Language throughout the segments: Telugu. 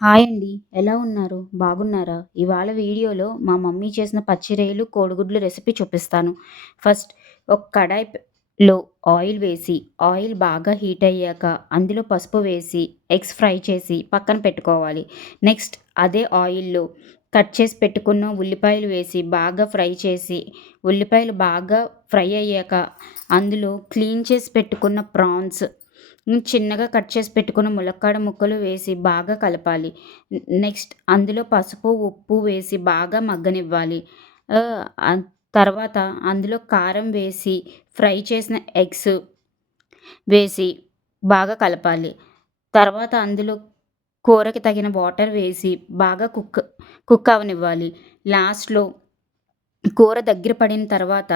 హాయ్ అండి. ఎలా ఉన్నారు? బాగున్నారా? ఇవాళ వీడియోలో మా మమ్మీ చేసిన పచ్చిరొయ్యలు, కోడిగుడ్లు రెసిపీ చూపిస్తాను. ఫస్ట్ ఒక కడాయిలో ఆయిల్ వేసి, ఆయిల్ బాగా హీట్ అయ్యాక అందులో పసుపు వేసి, ఎగ్స్ ఫ్రై చేసి పక్కన పెట్టుకోవాలి. నెక్స్ట్ అదే ఆయిల్‌లో కట్ చేసి పెట్టుకున్న ఉల్లిపాయలు వేసి బాగా ఫ్రై చేసి, ఉల్లిపాయలు బాగా ఫ్రై అయ్యాక అందులో క్లీన్ చేసి పెట్టుకున్న ప్రాన్స్ చిన్నగా కట్ చేసి పెట్టుకున్న ములక్కాడ ముక్కలు వేసి బాగా కలపాలి. నెక్స్ట్ అందులో పసుపు, ఉప్పు వేసి బాగా మగ్గనివ్వాలి. ఆహ్, అన్ తర్వాత అందులో కారం వేసి, ఫ్రై చేసిన ఎగ్స్ వేసి బాగా కలపాలి. తర్వాత అందులో కూరకి తగిన వాటర్ వేసి బాగా కుక్ అవ్వనివ్వాలి. లాస్ట్‌లో కూర దగ్గర పడిన తర్వాత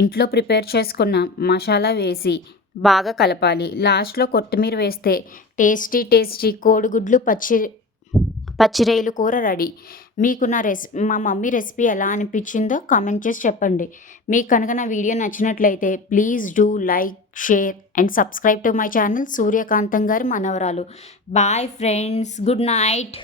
ఇంట్లో ప్రిపేర్ చేసుకున్న మసాలా వేసి బాగా కలపాలి. లాస్ట్‌లో కొత్తిమీర వేస్తే టేస్టీ కోడిగుడ్లు పచ్చిరొయ్యలు కూర రెడీ. మీకు మా మమ్మీ రెసిపీ ఎలా అనిపించిందో కామెంట్ చేసి చెప్పండి. మీకు కనుక నా వీడియో నచ్చినట్లయితే please do like, share and subscribe to my channel Suryakantham గారి మనవరాలు. Bye friends. Good night.